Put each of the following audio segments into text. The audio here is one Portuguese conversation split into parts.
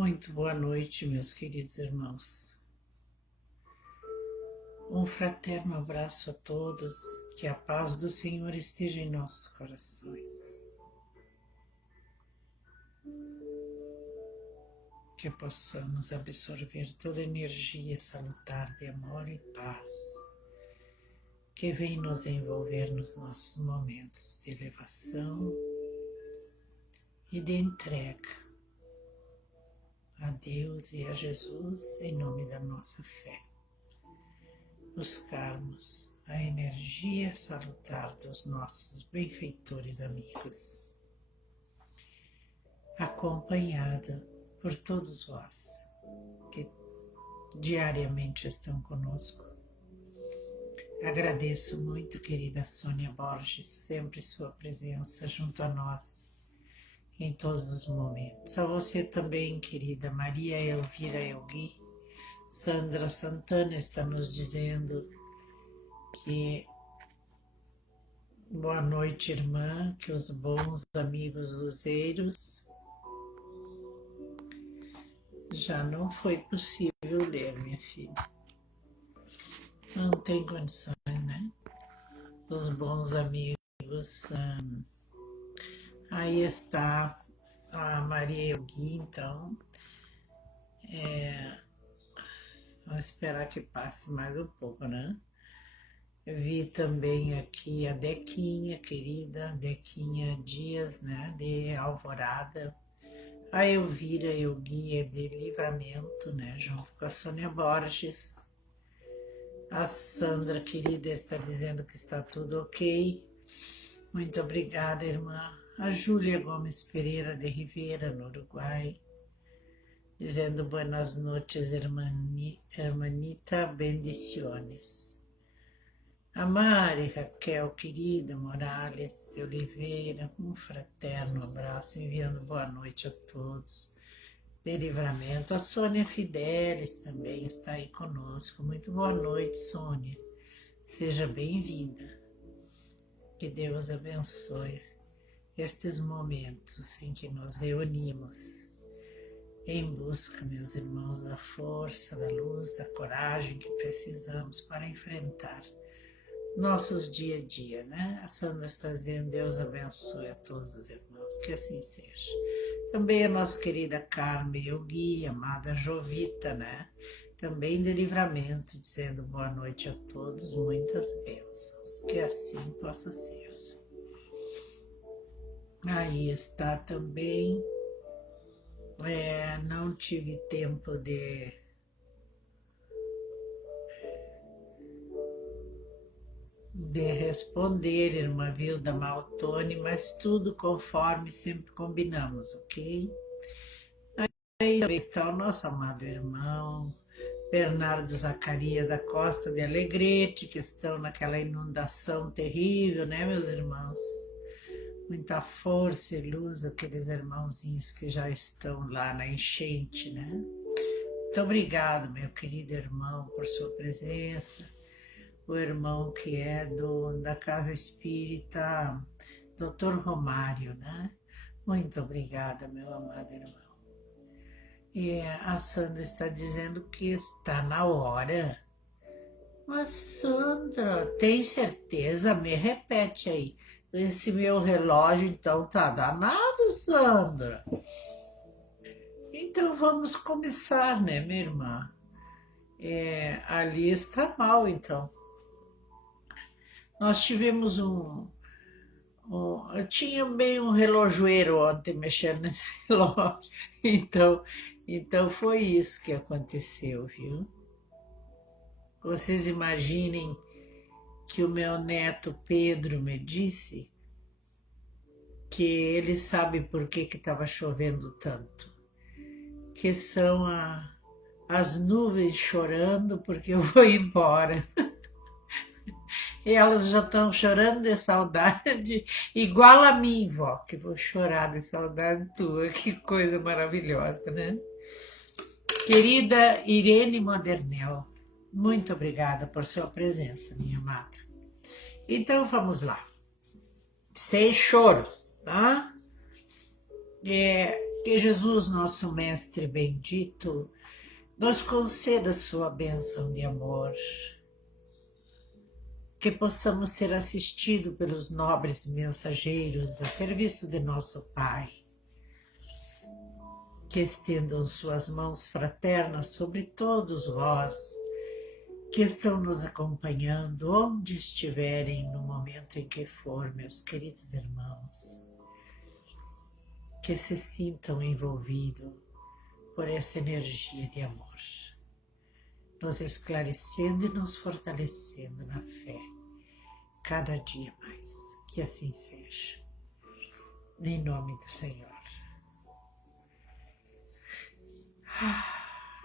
Muito boa noite, meus queridos irmãos. Um fraterno abraço a todos, que a paz do Senhor esteja em nossos corações. Que possamos absorver toda a energia salutar de amor e paz que vem nos envolver nos nossos momentos de elevação e de entrega a Deus e a Jesus em nome da nossa fé. Buscarmos a energia salutar dos nossos benfeitores amigos, acompanhada por todos vós que diariamente estão conosco. Agradeço muito, querida Sônia Borges, sempre sua presença junto a nós em todos os momentos. A você também, querida Maria Elvira Elgui. Sandra Santana está nos dizendo que boa noite, irmã, que os bons amigos luzeiros. Já não foi possível ler, minha filha. Não tem condições, né? Os bons amigos. Aí está a Maria Elgui, então. Vamos esperar que passe mais um pouco, né? Vi também aqui a Dequinha, querida Dequinha Dias, né? De Alvorada. A Elvira Elgui é de Livramento, né? Junto com a Sônia Borges. A Sandra, querida, está dizendo que está tudo ok. Muito obrigada, irmã. A Júlia Gomes Pereira de Rivera, no Uruguai, dizendo buenas noches, hermanita, bendiciones. A Mari Raquel, querida Morales de Oliveira, um fraterno abraço, enviando boa noite a todos. De Livramento. A Sônia Fidelis também está aí conosco. Muito boa noite, Sônia. Seja bem-vinda. Que Deus abençoe estes momentos em que nos reunimos em busca, meus irmãos, da força, da luz, da coragem que precisamos para enfrentar nossos dia a dia, né? A Sandra está dizendo, Deus abençoe a todos os irmãos, que assim seja. Também a nossa querida Carmen Elgui, amada Jovita, né? Também de Livramento, dizendo boa noite a todos, muitas bênçãos, que assim possa ser. Aí está também, não tive tempo de responder, irmã Vilda Maltoni, mas tudo conforme sempre combinamos, ok? Aí está o nosso amado irmão Bernardo Zacarias da Costa de Alegrete, que estão naquela inundação terrível, né, meus irmãos? Muita força e luz, aqueles irmãozinhos que já estão lá na enchente, né? Muito obrigado, meu querido irmão, por sua presença. O irmão que é da Casa Espírita, Dr. Romário, né? Muito obrigada, meu amado irmão. E a Sandra está dizendo que está na hora. Mas, Sandra, tem certeza? Me repete aí. Esse meu relógio, então, tá danado, Sandra? Então, vamos começar, né, minha irmã? Ali está mal, então. Nós tivemos eu tinha bem um relojoeiro ontem mexendo nesse relógio. Então foi isso que aconteceu, viu? Vocês imaginem que o meu neto Pedro me disse que ele sabe por que estava chovendo tanto. Que são as nuvens chorando porque eu vou embora. E elas já estão chorando de saudade, igual a mim, vó, que vou chorar de saudade tua. Que coisa maravilhosa, né? Querida Irene Modernel, muito obrigada por sua presença, minha amada. Então vamos lá. Sem choros, tá? Que Jesus, nosso Mestre bendito, nos conceda sua bênção de amor, que possamos ser assistidos pelos nobres mensageiros a serviço de nosso Pai, que estendam suas mãos fraternas sobre todos vós, que estão nos acompanhando onde estiverem no momento em que for, meus queridos irmãos, que se sintam envolvidos por essa energia de amor, nos esclarecendo e nos fortalecendo na fé, cada dia mais. Que assim seja. Em nome do Senhor.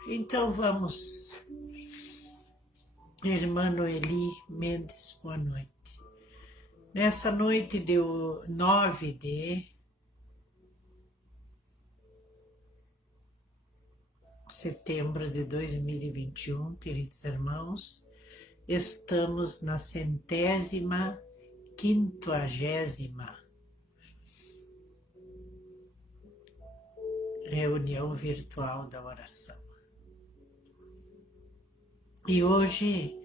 Então vamos, irmã Noeli Mendes, boa noite. Nessa noite de 9 de setembro de 2021, queridos irmãos, estamos na 150ª reunião virtual da oração. E hoje,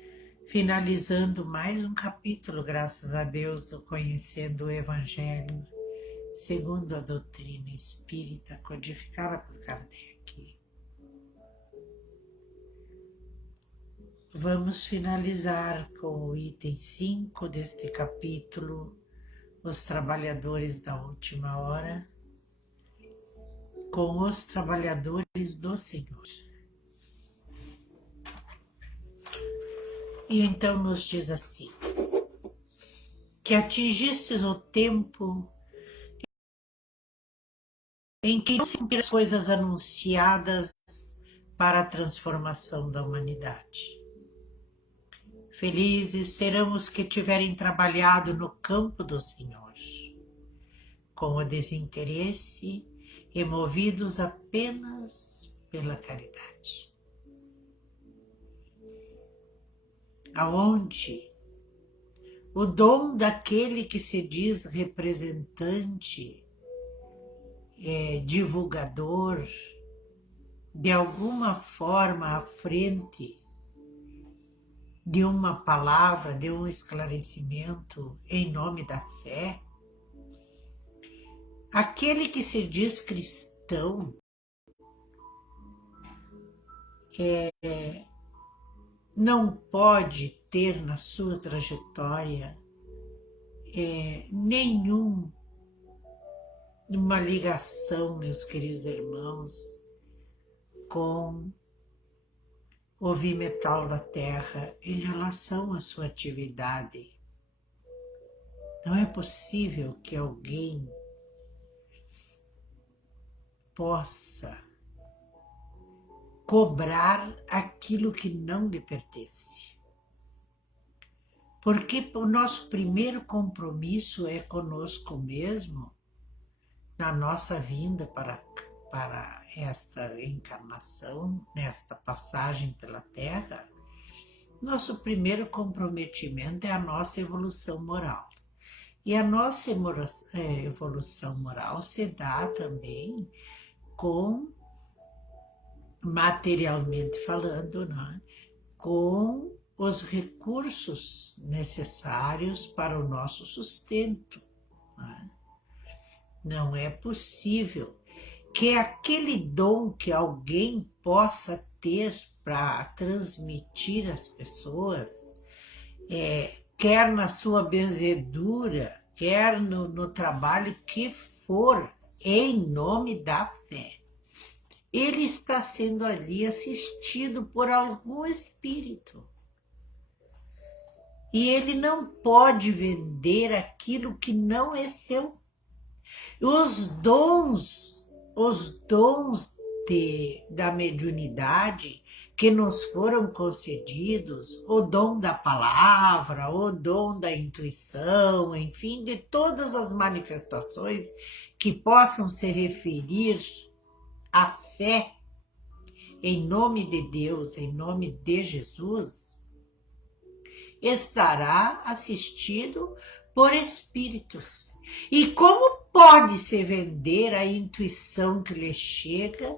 finalizando mais um capítulo, graças a Deus, do Conhecendo o Evangelho, segundo a doutrina espírita, codificada por Kardec. Vamos finalizar com o item 5 deste capítulo, os trabalhadores da última hora, com os trabalhadores do Senhor. E então nos diz assim: que atingistes o tempo em que se cumpriram as coisas anunciadas para a transformação da humanidade. Felizes serão os que tiverem trabalhado no campo do Senhor, com o desinteresse e movidos apenas pela caridade. Aonde o dom daquele que se diz representante, divulgador, de alguma forma à frente de uma palavra, de um esclarecimento em nome da fé, aquele que se diz cristão não pode ter na sua trajetória nenhuma ligação, meus queridos irmãos, com o metal da terra em relação à sua atividade. Não é possível que alguém possa cobrar aquilo que não lhe pertence. Porque o nosso primeiro compromisso é conosco mesmo, na nossa vinda para esta encarnação, nesta passagem pela Terra. Nosso primeiro comprometimento é a nossa evolução moral. E a nossa evolução moral se dá também com, materialmente falando, né, com os recursos necessários para o nosso sustento. Né? Não é possível que aquele dom que alguém possa ter para transmitir às pessoas, quer na sua benzedura, quer no trabalho que for, em nome da fé, ele está sendo ali assistido por algum espírito. E ele não pode vender aquilo que não é seu. Os dons da mediunidade que nos foram concedidos, o dom da palavra, o dom da intuição, enfim, de todas as manifestações que possam se referir à fé em nome de Deus, em nome de Jesus, estará assistido por espíritos. E como pode se vender a intuição que lhe chega,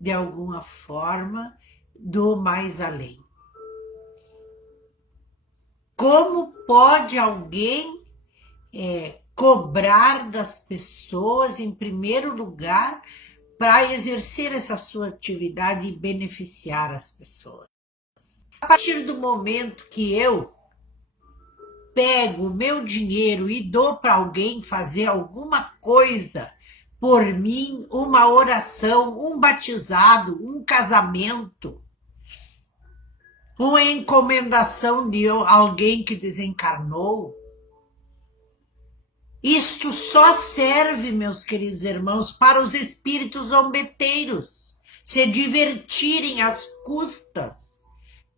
de alguma forma, do mais além? Como pode alguém cobrar das pessoas, em primeiro lugar, para exercer essa sua atividade e beneficiar as pessoas? A partir do momento que eu pego o meu dinheiro e dou para alguém fazer alguma coisa por mim, uma oração, um batizado, um casamento, uma encomendação de alguém que desencarnou, isto só serve, meus queridos irmãos, para os espíritos zombeteiros se divertirem às custas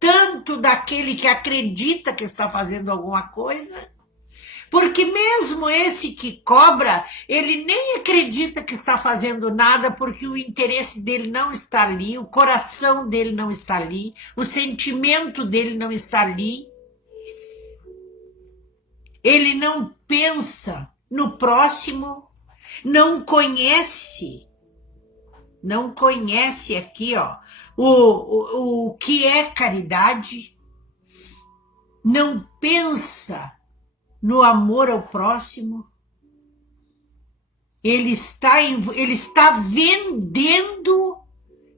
tanto daquele que acredita que está fazendo alguma coisa, porque mesmo esse que cobra, ele nem acredita que está fazendo nada, porque o interesse dele não está ali, o coração dele não está ali, o sentimento dele não está ali. Ele não pensa no próximo, não conhece aqui, ó, o que é caridade, não pensa no amor ao próximo. Ele está vendendo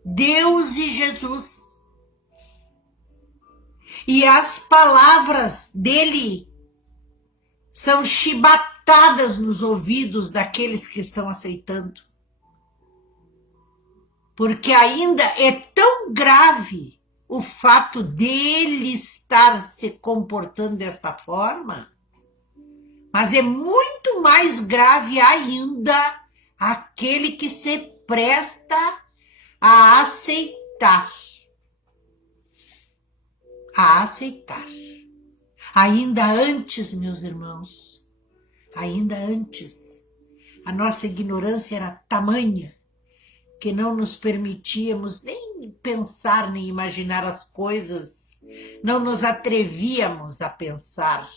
Deus e Jesus. E as palavras dele são chibatadas nos ouvidos daqueles que estão aceitando. Porque ainda é tão grave o fato dele estar se comportando desta forma, mas é muito mais grave ainda aquele que se presta a aceitar. Ainda antes, meus irmãos, ainda antes, a nossa ignorância era tamanha que não nos permitíamos nem pensar, nem imaginar as coisas, não nos atrevíamos a pensar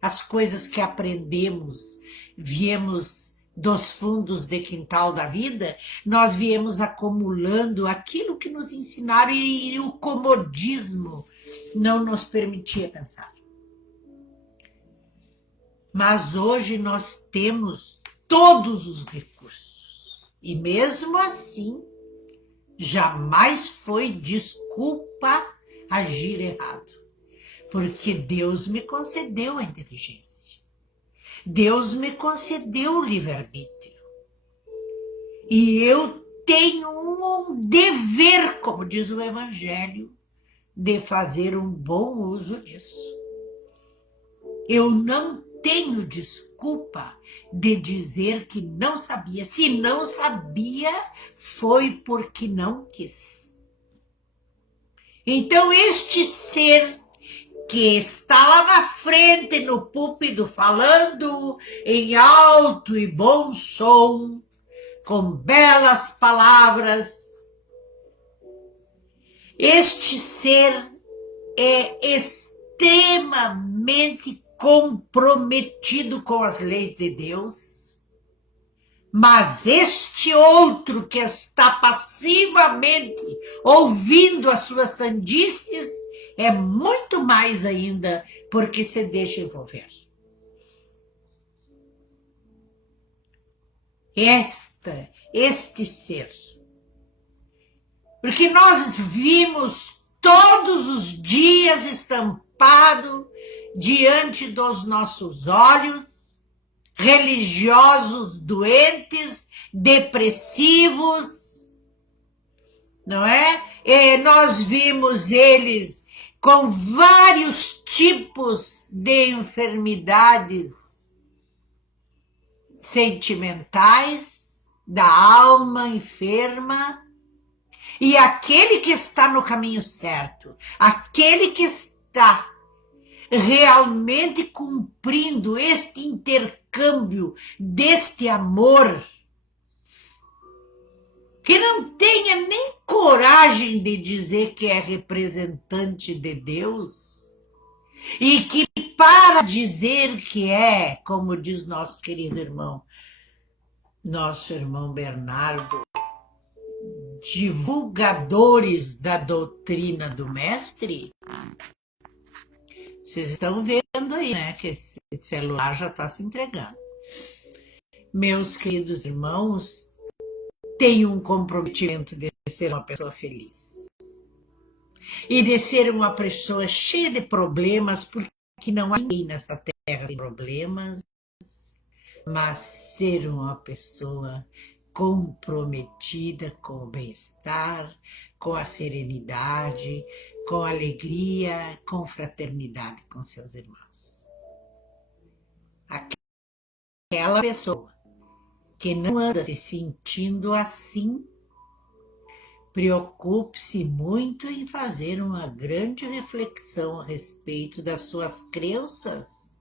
as coisas que aprendemos, viemos dos fundos de quintal da vida, nós viemos acumulando aquilo que nos ensinaram e o comodismo não nos permitia pensar. Mas hoje nós temos todos os recursos. E mesmo assim, jamais foi desculpa agir errado. Porque Deus me concedeu a inteligência. Deus me concedeu o livre-arbítrio. E eu tenho um dever, como diz o Evangelho, de fazer um bom uso disso. Eu não tenho desculpa de dizer que não sabia. Se não sabia, foi porque não quis. Então, este ser que está lá na frente, no púlpito, falando em alto e bom som, com belas palavras, este ser é extremamente comprometido com as leis de Deus, mas este outro que está passivamente ouvindo as suas sandices é muito mais ainda, porque se deixa envolver. Este ser. Porque nós vimos todos os dias estampado diante dos nossos olhos, religiosos doentes, depressivos, não é? E nós vimos eles com vários tipos de enfermidades sentimentais, da alma enferma, e aquele que está no caminho certo, aquele que está realmente cumprindo este intercâmbio deste amor, que não tenha nem coragem de dizer que é representante de Deus, e que para dizer que é, como diz nosso querido irmão, nosso irmão Bernardo, divulgadores da doutrina do Mestre, vocês estão vendo aí, né, que esse celular já está se entregando. Meus queridos irmãos, tenho um comprometimento de ser uma pessoa feliz e de ser uma pessoa cheia de problemas, porque não há ninguém nessa terra sem problemas, mas ser uma pessoa comprometida com o bem-estar, com a serenidade, com a alegria, com fraternidade com seus irmãos. Aquela pessoa que não anda se sentindo assim, preocupe-se muito em fazer uma grande reflexão a respeito das suas crenças,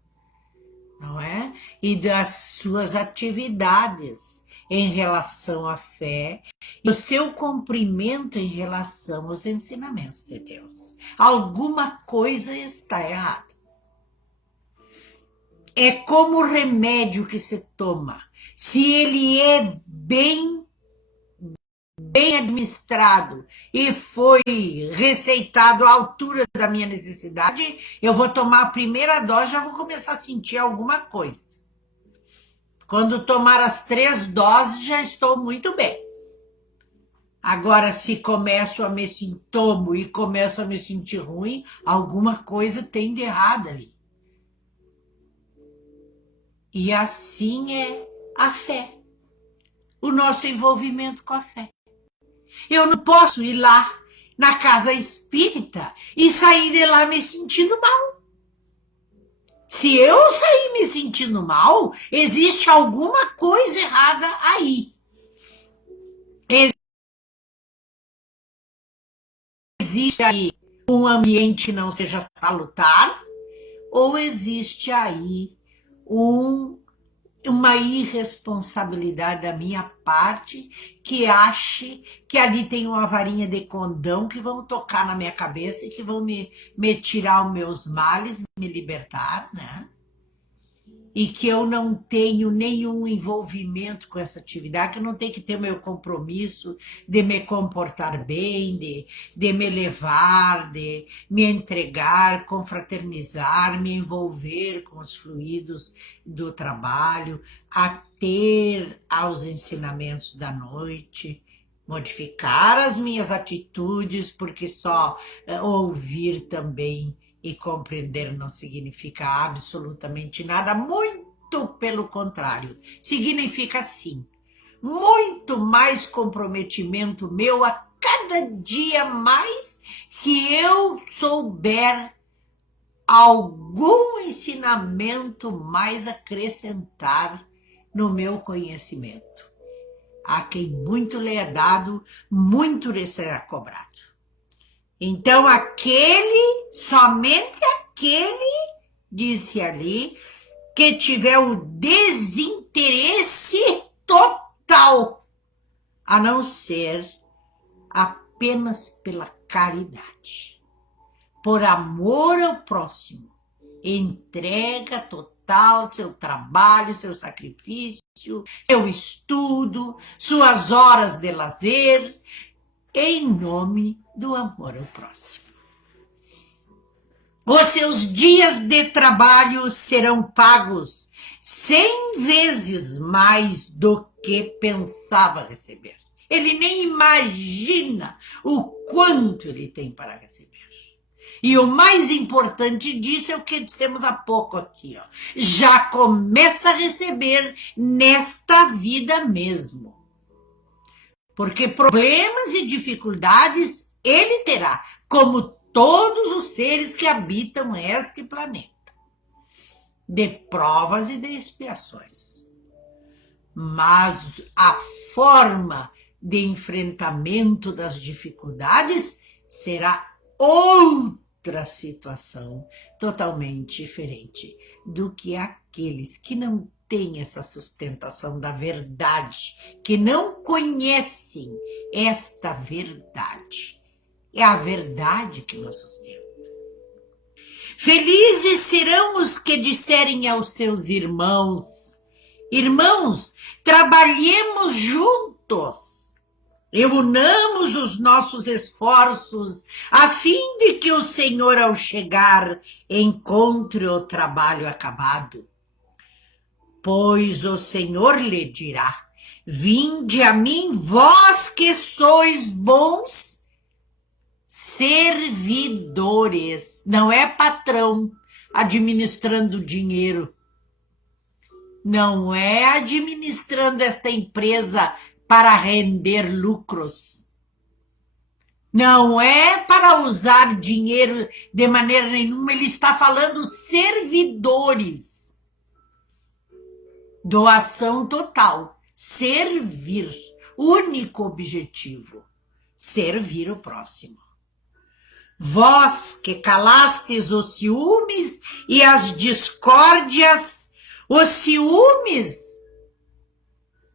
não é? E das suas atividades em relação à fé e o seu cumprimento em relação aos ensinamentos de Deus. Alguma coisa está errada. É como o remédio que se toma. Se ele é bem administrado e foi receitado à altura da minha necessidade, eu vou tomar a primeira dose, já vou começar a sentir alguma coisa. Quando tomar as 3 doses, já estou muito bem. Agora, se começo a me sintomo e começo a me sentir ruim, alguma coisa tem de errado ali. E assim é a fé, o nosso envolvimento com a fé. Eu não posso ir lá na casa espírita e sair de lá me sentindo mal. Se eu sair me sentindo mal, existe alguma coisa errada aí. Existe aí um ambiente que não seja salutar, ou existe aí uma irresponsabilidade da minha parte, que ache que ali tem uma varinha de condão que vão tocar na minha cabeça e que vão me tirar os meus males, me libertar, né? E que eu não tenho nenhum envolvimento com essa atividade, que eu não tenho que ter o meu compromisso de me comportar bem, de me levar, de me entregar, confraternizar, me envolver com os fluidos do trabalho, ater aos ensinamentos da noite, modificar as minhas atitudes, porque só ouvir também e compreender não significa absolutamente nada, muito pelo contrário, significa sim, muito mais comprometimento meu a cada dia mais que eu souber algum ensinamento mais acrescentar no meu conhecimento. A quem muito lhe é dado, muito lhe será cobrado. Então, somente aquele, disse ali, que tiver o desinteresse total, a não ser apenas pela caridade, por amor ao próximo, entrega total, seu trabalho, seu sacrifício, seu estudo, suas horas de lazer, em nome do amor ao próximo. Os seus dias de trabalho serão pagos 100 vezes mais do que pensava receber. Ele nem imagina o quanto ele tem para receber. E o mais importante disso é o que dissemos há pouco aqui, ó. Já começa a receber nesta vida mesmo. Porque problemas e dificuldades ele terá, como todos os seres que habitam este planeta, de provas e de expiações. Mas a forma de enfrentamento das dificuldades será outra situação totalmente diferente do que aqueles que não têm essa sustentação da verdade, que não conhecem esta verdade. É a verdade que nos sustenta. Felizes serão os que disserem aos seus irmãos: Irmãos, trabalhemos juntos e unamos os nossos esforços a fim de que o Senhor, ao chegar, encontre o trabalho acabado. Pois o Senhor lhe dirá: vinde a mim, vós que sois bons servidores. Não é patrão administrando dinheiro. Não é administrando esta empresa para render lucros. Não é para usar dinheiro de maneira nenhuma. Ele está falando servidores. Doação total. Servir. Único objetivo. Servir o próximo. Vós que calastes os ciúmes e as discórdias, os ciúmes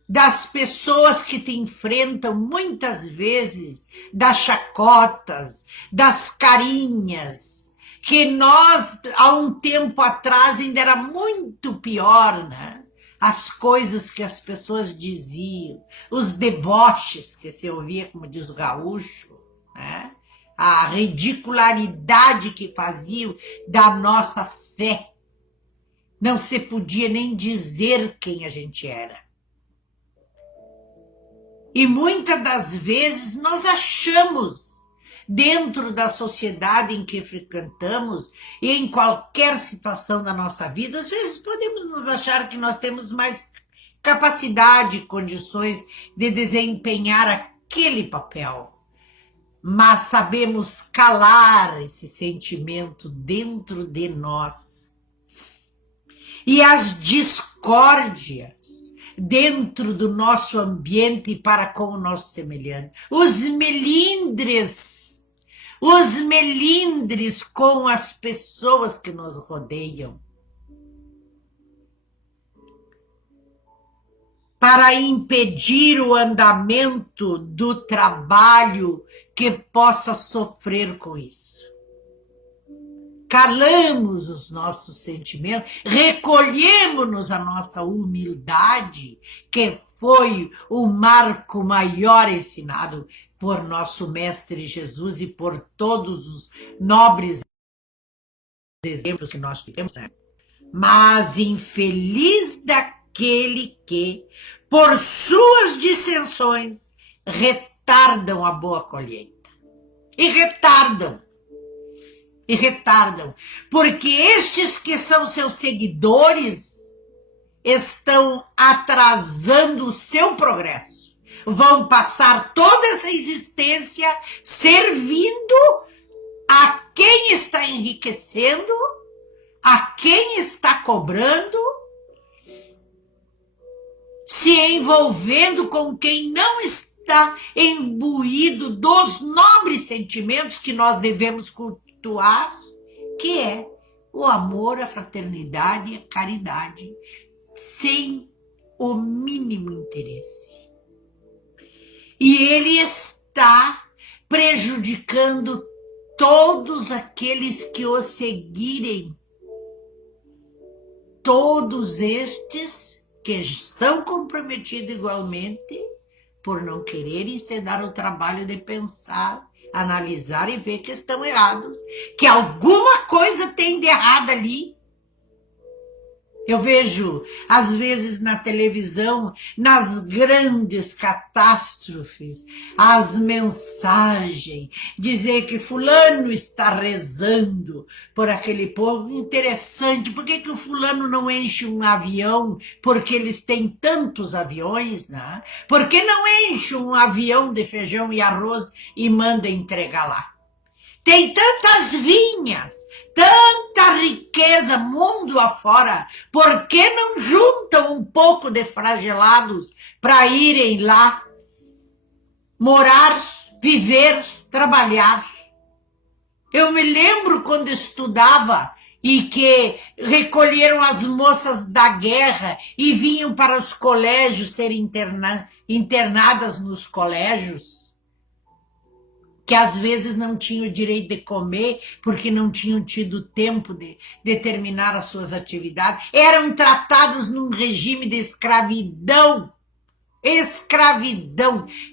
das pessoas que te enfrentam muitas vezes, das chacotas, das carinhas, que nós, há um tempo atrás, ainda era muito pior, né? As coisas que as pessoas diziam, os deboches que se ouvia, como diz o gaúcho, né? A ridicularidade que faziam da nossa fé. Não se podia nem dizer quem a gente era. E muitas das vezes nós achamos, dentro da sociedade em que frequentamos, e em qualquer situação da nossa vida, às vezes podemos nos achar que nós temos mais capacidade, condições de desempenhar aquele papel. Mas sabemos calar esse sentimento dentro de nós. E as discórdias dentro do nosso ambiente para com o nosso semelhante. Os melindres com as pessoas que nos rodeiam. Para impedir o andamento do trabalho que possa sofrer com isso. Calamos os nossos sentimentos, recolhemos a nossa humildade, que foi o marco maior ensinado por nosso Mestre Jesus e por todos os nobres exemplos que nós temos. Mas infeliz daquele que, por suas dissensões, retardam a boa colheita. E retardam, porque estes que são seus seguidores estão atrasando o seu progresso. Vão passar toda essa existência servindo a quem está enriquecendo, a quem está cobrando, se envolvendo com quem não está imbuído dos nobres sentimentos que nós devemos cultivar, que é o amor, a fraternidade e a caridade, sem o mínimo interesse. E ele está prejudicando todos aqueles que o seguirem, todos estes que são comprometidos igualmente por não quererem se dar o trabalho de pensar, analisar e ver que estão errados, que alguma coisa tem de errado ali. Eu vejo, às vezes, na televisão, nas grandes catástrofes, as mensagens, dizer que fulano está rezando por aquele povo. Interessante, por que o fulano não enche um avião? Porque eles têm tantos aviões, né? Por que não enche um avião de feijão e arroz e manda entregar lá? Tem tantas vinhas, tanta riqueza mundo afora, por que não juntam um pouco de flagelados para irem lá morar, viver, trabalhar? Eu me lembro quando estudava e que recolheram as moças da guerra e vinham para os colégios ser internadas nos colégios. que às vezes não tinham o direito de comer porque não tinham tido tempo de terminar as suas atividades, eram tratados num regime de escravidão,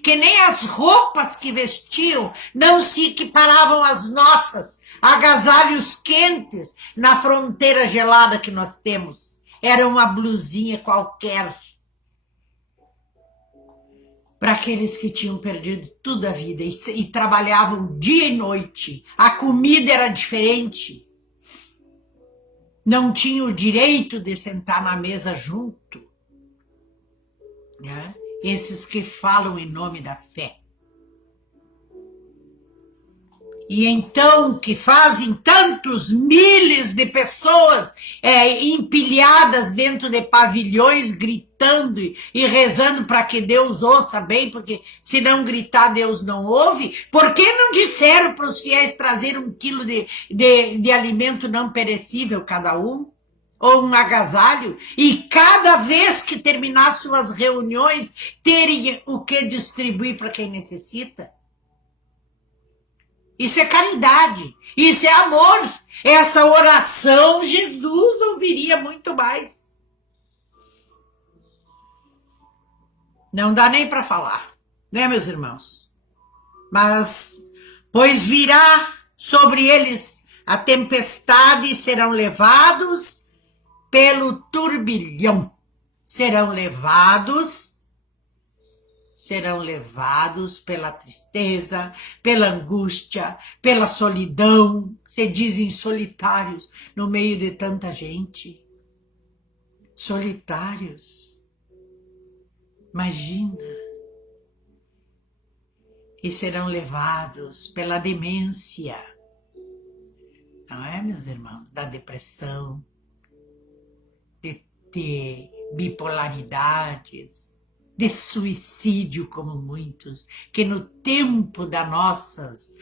que nem as roupas que vestiam não se equiparavam às nossas, agasalhos quentes na fronteira gelada que nós temos, era uma blusinha qualquer. Para aqueles que tinham perdido tudo a vida e trabalhavam dia e noite, a comida era diferente, não tinham o direito de sentar na mesa junto, né? Esses que falam em nome da fé. E então que fazem tantos milhares de pessoas empilhadas dentro de pavilhões, gritando e rezando para que Deus ouça bem, porque se não gritar Deus não ouve. Por que não disseram para os fiéis trazer 1 quilo de alimento não perecível cada um? Ou um agasalho? E cada vez que terminar suas reuniões, terem o que distribuir para quem necessita? Isso é caridade, isso é amor. Essa oração Jesus ouviria muito mais. Não dá nem para falar, né, meus irmãos? Mas, pois virá sobre eles a tempestade e serão levados pelo turbilhão. Serão levados pela tristeza, pela angústia, pela solidão, se dizem solitários no meio de tanta gente. Solitários. Imagina. E serão levados pela demência. Não é, meus irmãos? Da depressão, de bipolaridades, de suicídio, como muitos, que no tempo das nossas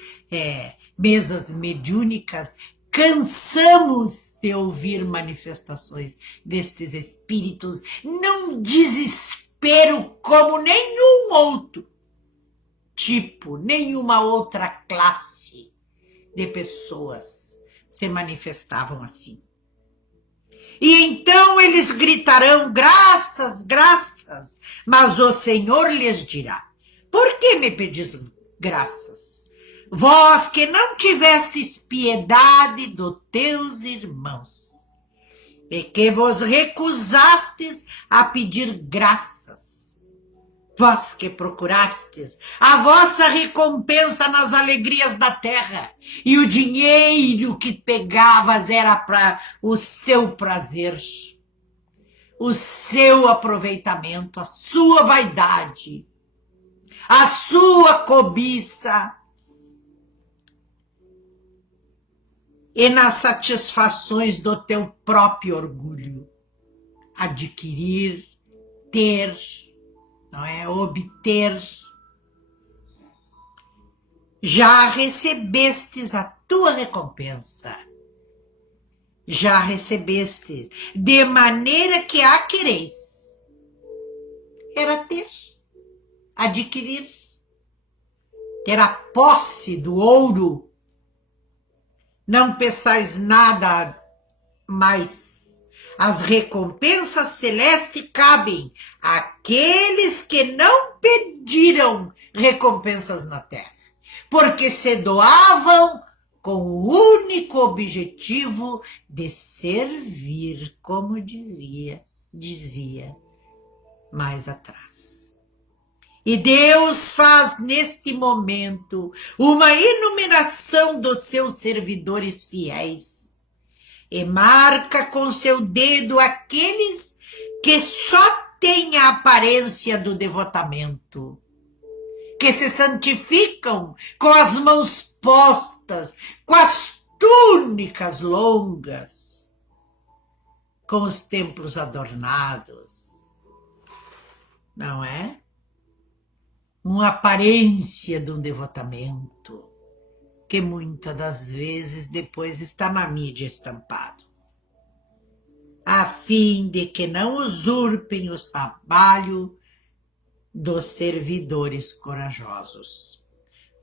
mesas mediúnicas, cansamos de ouvir manifestações destes espíritos num desespero como nenhum outro tipo, nenhuma outra classe de pessoas se manifestavam assim. E então eles gritarão, graças, graças, mas o Senhor lhes dirá, por que me pedis graças? Vós que não tivestes piedade dos teus irmãos, e que vos recusastes a pedir graças, vós que procurastes a vossa recompensa nas alegrias da terra, e o dinheiro que pegavas era para o seu prazer, o seu aproveitamento, a sua vaidade, a sua cobiça, e nas satisfações do teu próprio orgulho, adquirir, ter, não é? Obter. Já recebestes a tua recompensa. Já recebestes, de maneira que a quereis. Era ter, adquirir, ter a posse do ouro. Não peçais nada mais. As recompensas celestes cabem àqueles que não pediram recompensas na terra, porque se doavam com o único objetivo de servir, como dizia mais atrás. E Deus faz neste momento uma enumeração dos seus servidores fiéis, e marca com seu dedo aqueles que só têm a aparência do devotamento, que se santificam com as mãos postas, com as túnicas longas, com os templos adornados, não é? Uma aparência de um devotamento, que muitas das vezes depois está na mídia estampado, a fim de que não usurpem o trabalho dos servidores corajosos.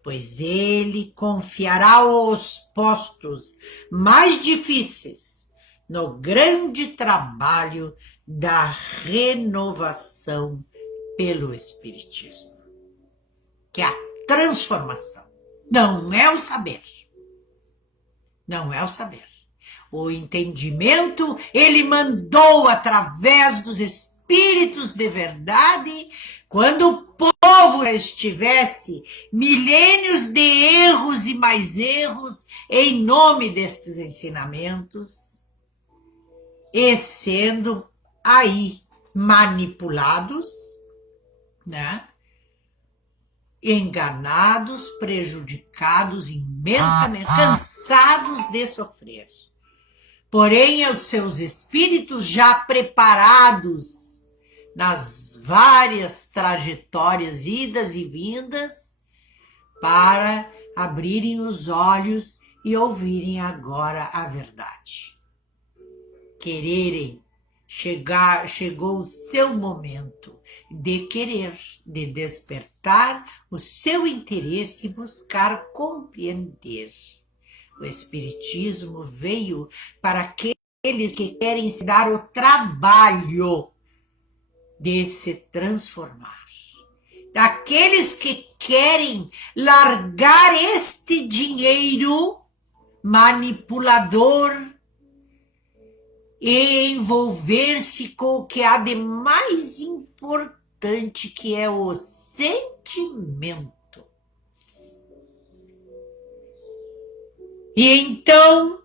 pois ele confiará os postos mais difíceis no grande trabalho da renovação pelo Espiritismo, que é a transformação. Não é o saber. Não é o saber. O entendimento, ele mandou através dos espíritos de verdade, quando o povo estivesse milênios de erros e mais erros, em nome destes ensinamentos, e sendo aí manipulados, né? Enganados, prejudicados imensamente, cansados de sofrer. Porém, os seus espíritos já preparados nas várias trajetórias, idas e vindas, para abrirem os olhos e ouvirem agora a verdade. Quererem chegou o seu momento de querer, de despertar o seu interesse e buscar compreender. O Espiritismo veio para aqueles que querem se dar o trabalho de se transformar. Daqueles que querem largar este dinheiro manipulador e envolver-se com o que há de mais importante, que é o sentimento. E então,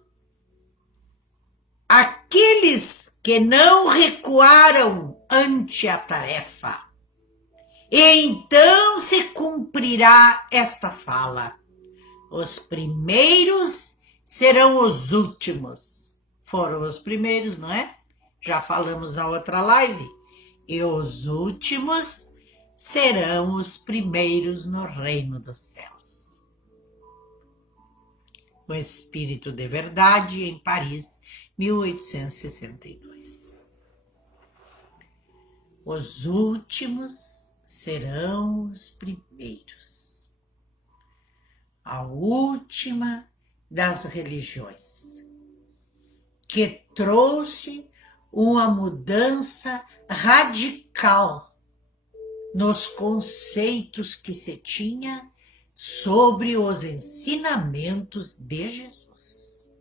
aqueles que não recuaram ante a tarefa, então se cumprirá esta fala: os primeiros serão os últimos. Foram os primeiros, não é? Já falamos na outra live. E os últimos serão os primeiros no reino dos céus. O Espírito de Verdade, em Paris, 1862. Os últimos serão os primeiros. A última das religiões, que trouxe uma mudança radical nos conceitos que se tinha sobre os ensinamentos de Jesus.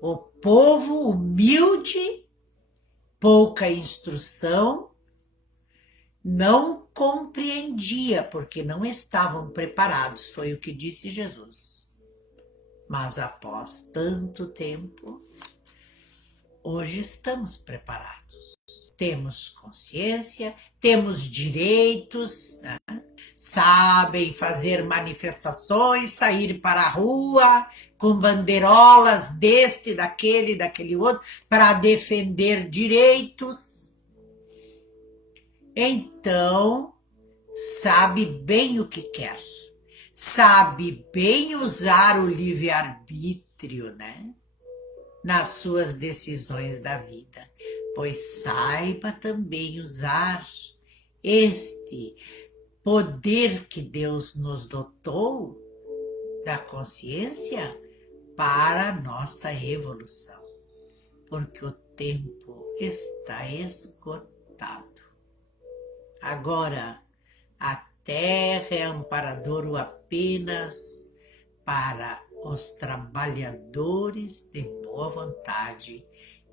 O povo humilde, pouca instrução, não compreendia, porque não estavam preparados, foi o que disse Jesus. Mas após tanto tempo, hoje estamos preparados. Temos consciência, temos direitos, né? Sabem fazer manifestações, sair para a rua com bandeirolas deste, daquele outro, para defender direitos. Então, sabe bem o que quer. Sabe bem usar o livre-arbítrio, né? Nas suas decisões da vida, pois saiba também usar este poder que Deus nos dotou da consciência para a nossa evolução, porque o tempo está esgotado. Agora, a terra é amparadouro apenas para os trabalhadores de boa vontade,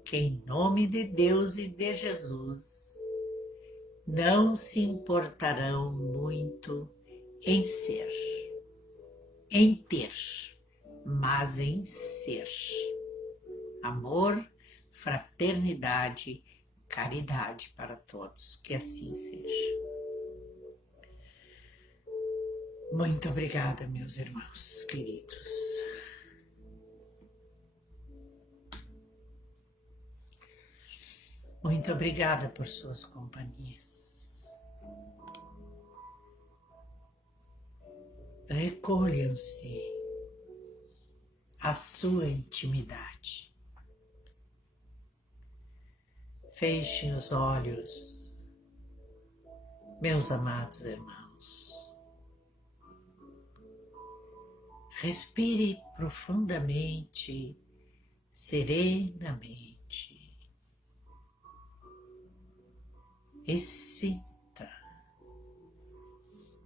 que em nome de Deus e de Jesus não se importarão muito em ser, em ter, mas em ser. Amor, fraternidade, caridade para todos, que assim seja. Muito obrigada, meus irmãos queridos. Muito obrigada por suas companhias. Recolham-se à sua intimidade. Fechem os olhos, meus amados irmãos. Respire profundamente, serenamente e sinta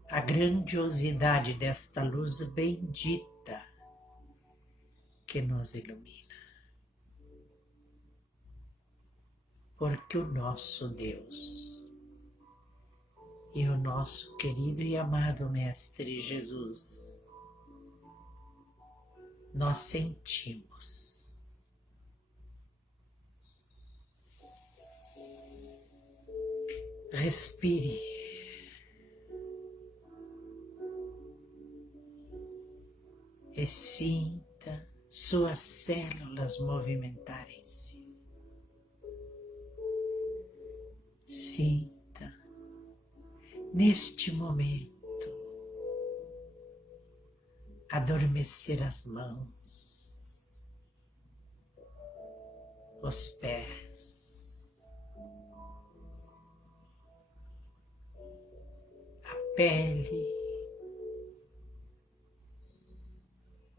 a grandiosidade desta luz bendita que nos ilumina. Porque o nosso Deus e o nosso querido e amado Mestre Jesus, nós sentimos respire e sinta suas células movimentarem-se. Sinta neste momento adormecer as mãos, os pés, a pele.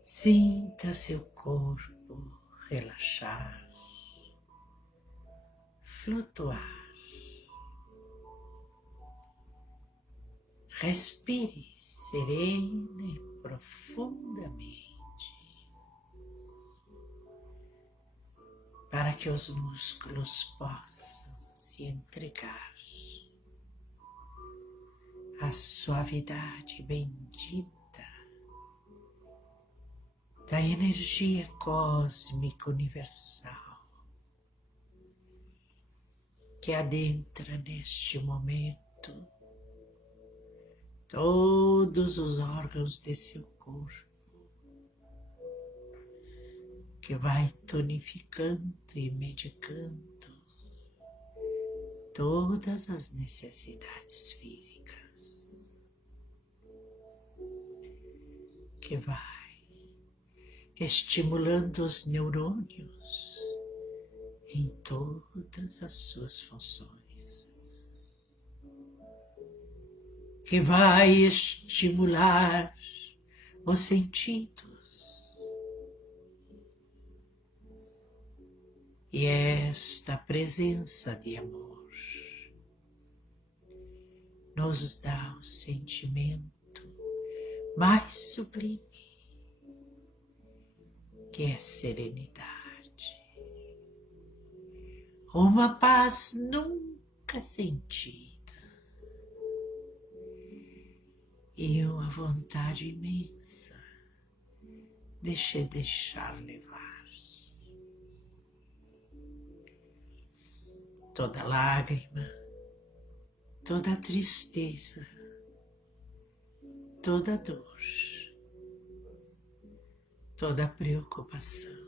Sinta seu corpo relaxar, flutuar. Respire serena e profundamente para que os músculos possam se entregar à suavidade bendita da energia cósmica universal que adentra neste momento todos os órgãos de seu corpo, que vai tonificando e medicando todas as necessidades físicas, que vai estimulando os neurônios em todas as suas funções, que vai estimular os sentidos. E esta presença de amor nos dá o sentimento mais sublime, que é serenidade, uma paz nunca sentida e uma vontade imensa de se deixar levar. Toda lágrima, toda tristeza, toda dor, toda preocupação,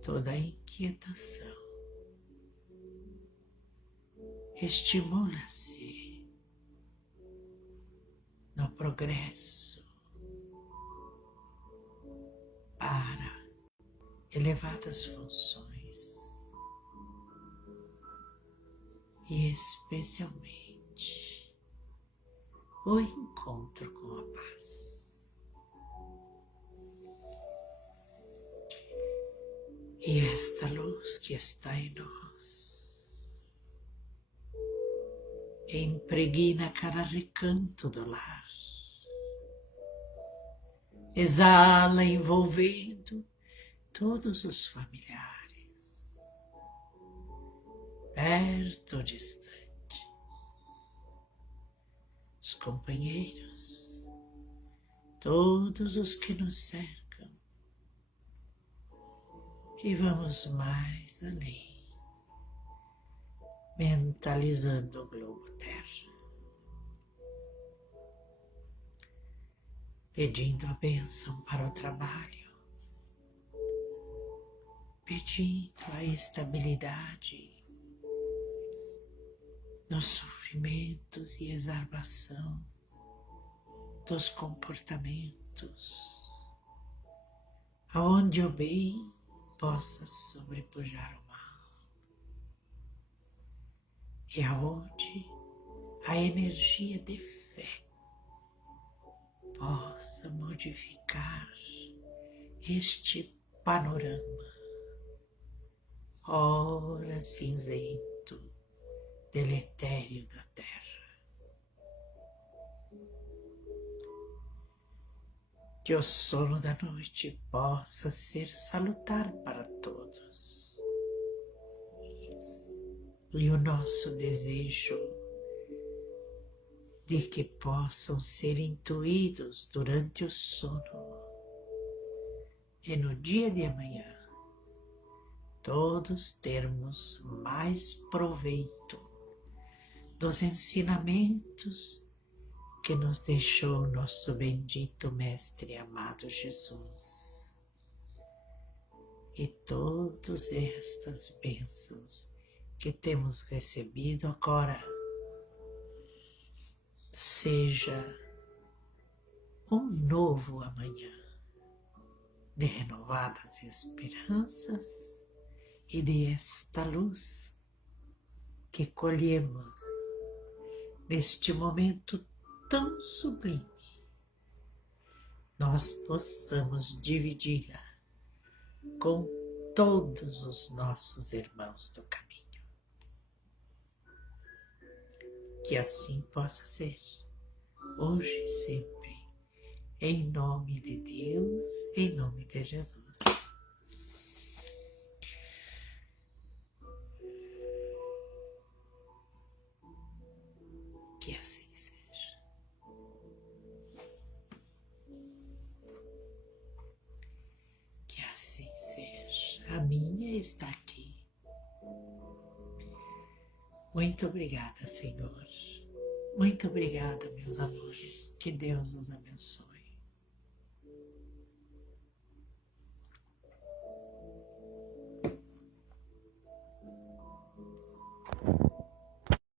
toda inquietação estimula-se no progresso para elevadas funções e especialmente o encontro com a paz. E esta luz que está em nós impregna cada recanto do lar, exala envolvendo todos os familiares, perto ou distante, os companheiros, todos os que nos cercam, e vamos mais além, mentalizando o globo Terra, pedindo a bênção para o trabalho, pedindo a estabilidade nos sofrimentos e exarbação dos comportamentos, aonde o bem possa sobrepujar o mal e aonde a energia de fé possa modificar este panorama, ora cinzento, deletério da Terra. Que o sono da noite possa ser salutar para todos. E o nosso desejo de que possam ser intuídos durante o sono e no dia de amanhã todos termos mais proveito dos ensinamentos que nos deixou nosso bendito Mestre amado Jesus. E todas estas bênçãos que temos recebido agora seja um novo amanhã de renovadas esperanças e de esta luz que colhemos neste momento tão sublime, nós possamos dividi-la com todos os nossos irmãos do caminho. Que assim possa ser, hoje e sempre, em nome de Deus, em nome de Jesus. Que assim seja. Que assim seja. A minha está aqui. Muito obrigada, Senhor. Muito obrigada, meus amores. Que Deus os abençoe.